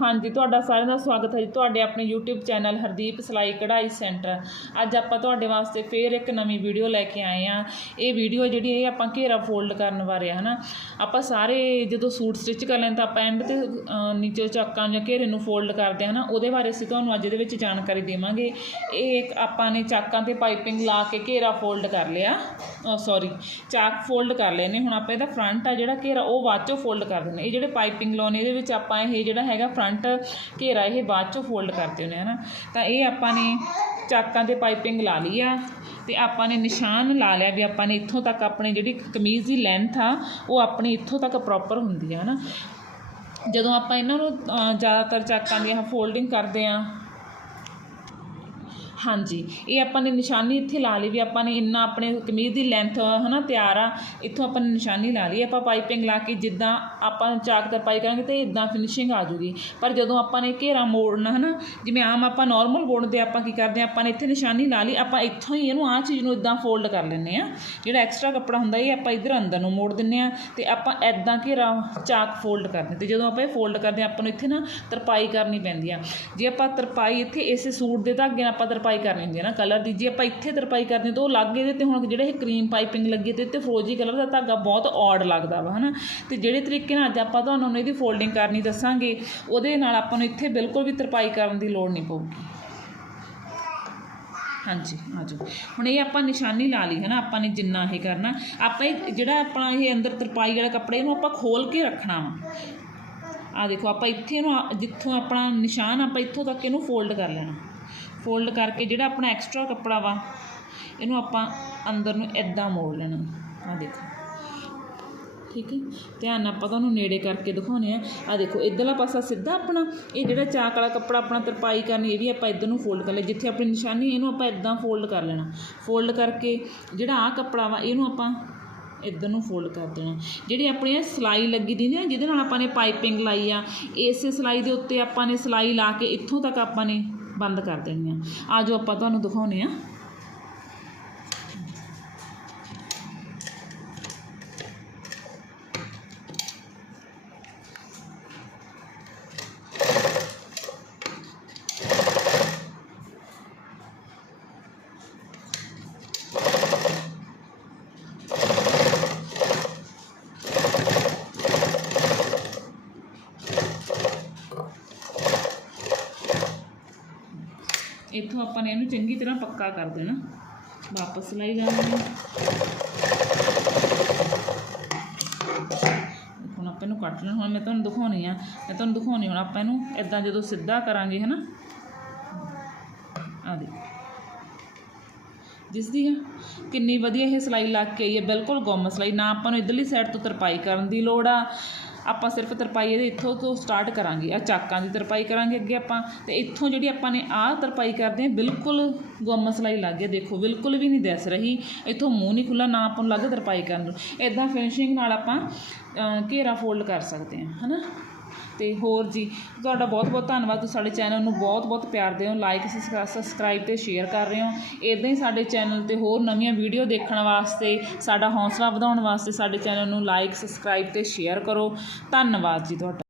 ਹਾਂਜੀ, ਤੁਹਾਡਾ ਸਾਰਿਆਂ ਦਾ ਸਵਾਗਤ ਹੈ ਜੀ। ਤੁਹਾਡੇ ਆਪਣੇ YouTube ਚੈਨਲ ਹਰਦੀਪ ਸਲਾਈ ਕਢਾਈ ਸੈਂਟਰ। ਅੱਜ ਆਪਾਂ ਤੁਹਾਡੇ ਵਾਸਤੇ ਫੇਰ ਇੱਕ ਨਵੀਂ ਵੀਡੀਓ ਲੈ ਕੇ ਆਏ ਆ ਇਹ ਵੀਡੀਓ ਜਿਹੜੀ ਇਹ ਆਪਾਂ ਘੇਰਾ ਫੋਲਡ ਕਰਨ ਬਾਰੇ ਆ ਨਾ ਆਪਾਂ ਸਾਰੇ ਜਦੋਂ ਸੂਟ ਸਟਿਚ ਕਰ ਲੈਣ ਤਾਂ ਆਪਾਂ ਐਂਡ ਤੇ ਨੀਚੇ ਚੱਕਾਂ ਜਾਂ ਘੇਰੇ ਨੂੰ ਫੋਲਡ ਕਰਦੇ ਹਾਂ ਨਾ ਉਹਦੇ ਬਾਰੇ ਅਸੀਂ ਤੁਹਾਨੂੰ ਅੱਜ ਦੇ ਵਿੱਚ ਜਾਣਕਾਰੀ ਦੇਵਾਂਗੇ। ਇਹ ਇੱਕ ਆਪਾਂ ਨੇ ਚਾਕਾਂ ਤੇ ਪਾਈਪਿੰਗ ਲਾ ਕੇ ਘੇਰਾ ਫੋਲਡ ਕਰ ਲਿਆ। ਸੌਰੀ ਚਾਕ ਫੋਲਡ ਕਰ ਲਏ ਨੇ। ਹੁਣ ਆਪਾਂ ਇਹਦਾ ਫਰੰਟ ਆ ਜਿਹੜਾ ਘੇਰਾ, ਉਹ ਬਾਅਦ ਚੋਂ ਫੋਲਡ ਕਰ ਦਿੰਦੇ ਇਹ ਜਿਹੜੇ ਪਾਈਪਿੰਗ ਲਾਉਣੇ, ਇਹਦੇ ਵਿੱਚ ਆਪਾਂ ਇਹ ਜਿਹੜਾ ਹੈਗਾ ਫਰੰਟ ਘੇਰਾ ਇਹ ਬਾਅਦ ਚੋਂ ਫੋਲਡ ਕਰਦੇ ਹੁੰਦੇ ਹਨਾ? ਤਾਂ ਇਹ ਆਪਾਂ ਨੇ ਚਾਕਾਂ ਤੇ ਪਾਈਪਿੰਗ ਲਾ ਲਈ ਆ ਤੇ ਆਪਾਂ ਨੇ ਨਿਸ਼ਾਨ ਲਾ ਲਿਆ ਵੀ ਆਪਾਂ ਨੇ ਇੱਥੋਂ ਤੱਕ ਆਪਣੀ ਜਿਹੜੀ ਕਮੀਜ਼ ਦੀ ਲੈਂਥ ਆ, ਉਹ ਆਪਣੀ ਇੱਥੋਂ ਤੱਕ ਪ੍ਰੋਪਰ ਹੁੰਦੀ ਆ, ਹਨਾ? ਜਦੋਂ ਆਪਾਂ ਇਹਨਾਂ ਨੂੰ ਜ਼ਿਆਦਾਤਰ ਚਾਕਾਂ ਦੀ ਆਹ ਫੋਲਡਿੰਗ ਕਰਦੇ ਆ ਹਾਂਜੀ। ਇਹ ਆਪਾਂ ਨੇ ਨਿਸ਼ਾਨੀ ਇੱਥੇ ਲਾ ਲਈ ਵੀ ਆਪਾਂ ਨੇ ਇੰਨਾ ਆਪਣੇ ਕਮੀਜ਼ ਦੀ ਲੈਂਥ ਹਨਾ, ਤਿਆਰ ਆ। ਇੱਥੋਂ ਆਪਾਂ ਨੇ ਨਿਸ਼ਾਨੀ ਲਾ ਲਈ। ਆਪਾਂ ਪਾਈਪਿੰਗ ਲਾ ਕੇ ਜਿੱਦਾਂ ਆਪਾਂ ਚਾਕ ਤਰਪਾਈ ਕਰਾਂਗੇ ਤੇ ਇਦਾਂ ਫਿਨਿਸ਼ਿੰਗ ਆ ਜੂਗੀ। ਪਰ ਜਦੋਂ ਆਪਾਂ ਨੇ ਘੇਰਾ ਮੋੜਨਾ, ਹਨਾ, ਜਿਵੇਂ ਆਮ ਆਪਾਂ ਨਾਰਮਲ ਬੁਣਦੇ ਆਪਾਂ ਕੀ ਕਰਦੇ ਆ, ਆਪਾਂ ਨੇ ਇੱਥੇ ਨਿਸ਼ਾਨੀ ਲਾ ਲਈ। ਆਪਾਂ ਇੱਥੋਂ ਹੀ ਇਹਨੂੰ ਆਹ ਚੀਜ਼ ਨੂੰ ਇਦਾਂ ਫੋਲਡ ਕਰ ਲੈਂਦੇ ਆ। ਜਿਹੜਾ ਐਕਸਟਰਾ ਕੱਪੜਾ ਹੁੰਦਾ, ਇਹ ਆਪਾਂ ਇਧਰ ਅੰਦਰ ਨੂੰ ਮੋੜ ਦਿੰਨੇ ਆ ਤੇ ਆਪਾਂ ਐਦਾਂ ਘੇਰਾ ਚਾਕ ਫੋਲਡ ਕਰਦੇ ਤੇ ਜਦੋਂ ਆਪਾਂ ਇਹ ਫੋਲਡ ਕਰਦੇ ਆ, ਆਪਾਂ ਨੂੰ ਇੱਥੇ ਨਾ ਤਰਪਾਈ ਕਰਨੀ ਪੈਂਦੀ ਆ। ਜੇ ਆਪਾਂ ਤਰਪਾਈ ਇੱਥੇ ਇਸੇ ਸੂਟ ਦੇ ਧਾਗੇ ਨਾਲ ਆਪਾਂ ਤਰਪਾਈ ਤਰਪਾਈ ਕਰਨੀ ਹੁੰਦੀ ਹੈ ਨਾ ਕਲਰ ਦੀ। ਜੇ ਆਪਾਂ ਇੱਥੇ ਤਰਪਾਈ ਕਰਦੇ ਤਾਂ ਉਹ ਲੱਗ ਇਹਦੇ ਤੇ ਹੁਣ ਜਿਹੜੇ ਇਹ ਕਰੀਮ ਪਾਈਪਿੰਗ ਲੱਗੀ ਤੇ ਤੇ ਫਰੋਜੀ ਕਲਰ ਦਾ ਧਾਗਾ ਬਹੁਤ ਔਡ ਲੱਗਦਾ ਵਾ, ਹਨਾ। ਤੇ ਜਿਹੜੇ ਤਰੀਕੇ ਨਾਲ ਅੱਜ ਆਪਾਂ ਤੁਹਾਨੂੰ ਇਹਦੀ ਫੋਲਡਿੰਗ ਕਰਨੀ ਦੱਸਾਂਗੇ, ਉਹਦੇ ਨਾਲ ਆਪਾਂ ਨੂੰ ਇੱਥੇ ਬਿਲਕੁਲ ਵੀ ਤਰਪਾਈ ਕਰਨ ਦੀ ਲੋੜ ਨਹੀਂ ਪਊਗੀ। ਹਾਂਜੀ, ਆਜੋ। ਹੁਣ ਇਹ ਆਪਾਂ ਨਿਸ਼ਾਨੀ ਲਾ ਲਈ ਹੈ ਨਾ ਆਪਾਂ ਨੇ ਜਿੰਨਾ ਇਹ ਕਰਨਾ, ਆਪਾਂ ਇਹ ਜਿਹੜਾ ਆਪਣਾ ਇਹ ਅੰਦਰ ਤਰਪਾਈ ਵਾਲਾ ਕੱਪੜਾ, ਇਹਨੂੰ ਆਪਾਂ ਖੋਲ ਕੇ ਰੱਖਣਾ ਵਾ। ਆ ਦੇਖੋ, ਆਪਾਂ ਇੱਥੇ ਇਹਨੂੰ ਜਿੱਥੋਂ ਆਪਣਾ ਨਿਸ਼ਾਨ, ਆਪਾਂ ਇੱਥੋਂ ਤੱਕ ਇਹਨੂੰ ਫੋਲਡ ਕਰ ਲੈਣਾ। ਫੋਲਡ ਕਰਕੇ ਜਿਹੜਾ ਆਪਣਾ ਐਕਸਟਰਾ ਕੱਪੜਾ ਵਾ, ਇਹਨੂੰ ਆਪਾਂ ਅੰਦਰ ਨੂੰ ਇਦਾਂ ਮੋੜ ਲੈਣਾ। ਆ ਦੇਖੋ। ਠੀਕ ਹੈ? ਧਿਆਨ ਆਪਾਂ ਤੁਹਾਨੂੰ ਨੇੜੇ ਕਰਕੇ ਦਿਖਾਉਨੇ ਆ ਆ ਦੇਖੋ, ਇਧਰਲਾ ਪਾਸਾ ਸਿੱਧਾ ਆਪਣਾ, ਇਹ ਜਿਹੜਾ ਚਾਕ ਵਾਲਾ ਕੱਪੜਾ ਆਪਣਾ ਤਰਪਾਈ ਕਰਨੀ, ਇਹ ਵੀ ਆਪਾਂ ਇਧਰ ਨੂੰ ਫੋਲਡ ਕਰ ਲਿਆ। ਜਿੱਥੇ ਆਪਣੀ ਨਿਸ਼ਾਨੀ, ਇਹਨੂੰ ਆਪਾਂ ਇਦਾਂ ਫੋਲਡ ਕਰ ਲੈਣਾ। ਫੋਲਡ ਕਰਕੇ ਜਿਹੜਾ ਆ ਕੱਪੜਾ ਵਾ, ਇਹਨੂੰ ਆਪਾਂ ਇੱਧਰ ਨੂੰ ਫੋਲਡ ਕਰ ਦੇਣਾ। ਜਿਹੜੀ ਆਪਣੀ ਇਹ ਸਿਲਾਈ ਲੱਗੀ ਦੀ ਨਾ ਜਿਹਦੇ ਨਾਲ ਆਪਾਂ ਨੇ ਪਾਈਪਿੰਗ ਲਾਈ ਆ, ਇਸੇ ਸਿਲਾਈ ਦੇ ਉੱਤੇ ਆਪਾਂ ਨੇ ਸਿਲਾਈ ਲਾ ਕੇ ਇੱਥੋਂ ਤੱਕ ਆਪਾਂ ਨੇ ਬੰਦ ਕਰ ਦੇਣੀ ਆ ਆ ਜੋ ਆਪਾਂ ਤੁਹਾਨੂੰ ਦਿਖਾਉਂਦੇ ਹਾਂ। ਇੱਥੋਂ ਆਪਾਂ ਨੇ ਇਹਨੂੰ ਚੰਗੀ ਤਰ੍ਹਾਂ ਪੱਕਾ ਕਰ ਦੇਣਾ। ਵਾਪਸ ਲਾਈ ਕਰਨੀ ਹੈ ਹੁਣ ਆਪਾਂ ਇਹਨੂੰ ਕੱਟ ਲੈਣਾ। ਹੁਣ ਮੈਂ ਤੁਹਾਨੂੰ ਦਿਖਾਉਣੀ ਆ। ਮੈਂ ਤੁਹਾਨੂੰ ਦਿਖਾਉਣੀ ਹੁਣ ਆਪਾਂ ਇਹਨੂੰ ਇਦਾਂ ਜਦੋਂ ਸਿੱਧਾ ਕਰਾਂਗੇ, ਹਨਾ? ਆ ਦੇ ਦਿਸਦੀ ਆ, ਕਿੰਨੀ ਵਧੀਆ ਇਹ ਸਿਲਾਈ ਲੱਗ ਕੇ ਆਈ ਹੈ ਬਿਲਕੁਲ ਗੁੰਮ ਸਿਲਾਈ। ਨਾ ਆਪਾਂ ਨੂੰ ਇਧਰਲੀ ਸਾਈਡ ਤੋਂ ਤਰਪਾਈ ਕਰਨ ਦੀ ਲੋੜ ਆ ਆਪਾਂ ਸਿਰਫ ਤਰਪਾਈ ਇਹਦੇ ਇੱਥੋਂ ਤੋਂ ਸਟਾਰਟ ਕਰਾਂਗੇ ਆ ਚਾਕਾਂ ਦੀ ਤਰਪਾਈ ਕਰਾਂਗੇ ਅੱਗੇ ਆਪਾਂ। ਤੇ ਇੱਥੋਂ ਜਿਹੜੀ ਆਪਾਂ ਨੇ ਆਹ ਤਰਪਾਈ ਕਰਦੇ ਹਾਂ, ਬਿਲਕੁਲ ਗੁੰਮ ਸਿਲਾਈ ਲੱਗ ਗਿਆ ਦੇਖੋ, ਬਿਲਕੁਲ ਵੀ ਨਹੀਂ ਦਿਸ ਰਹੀ। ਇੱਥੋਂ ਮੂੰਹ ਨਹੀਂ ਖੁੱਲਾ ਨਾ ਆਪਾਂ ਨੂੰ ਲੱਗ ਤਰਪਾਈ ਕਰਨ ਨੂੰ। ਇਦਾਂ ਫਿਨਿਸ਼ਿੰਗ ਨਾਲ ਆਪਾਂ ਘੇਰਾ ਫੋਲਡ ਕਰ ਸਕਦੇ ਹਾਂ, ਹਨਾ? ਤੇ ਹੋਰ ਜੀ, ਤੁਹਾਡਾ ਬਹੁਤ ਬਹੁਤ ਧੰਨਵਾਦ। ਤੁਸੀਂ ਸਾਡੇ ਚੈਨਲ ਨੂੰ ਬਹੁਤ ਬਹੁਤ ਪਿਆਰ ਦਿਓ ਲਾਈਕ ਸਬਸਕ੍ਰਾਈਬ ਤੇ ਸ਼ੇਅਰ ਕਰ ਰਹੇ ਹੋ। ਇਦਾਂ ਹੀ ਸਾਡੇ ਚੈਨਲ ਤੇ ਹੋਰ ਨਵੀਆਂ ਵੀਡੀਓ ਦੇਖਣ ਵਾਸਤੇ, ਸਾਡਾ ਹੌਸਲਾ ਵਧਾਉਣ ਵਾਸਤੇ ਸਾਡੇ ਚੈਨਲ ਨੂੰ ਲਾਈਕ ਸਬਸਕ੍ਰਾਈਬ ਤੇ ਸ਼ੇਅਰ ਕਰੋ। ਧੰਨਵਾਦ ਜੀ ਤੁਹਾਡਾ।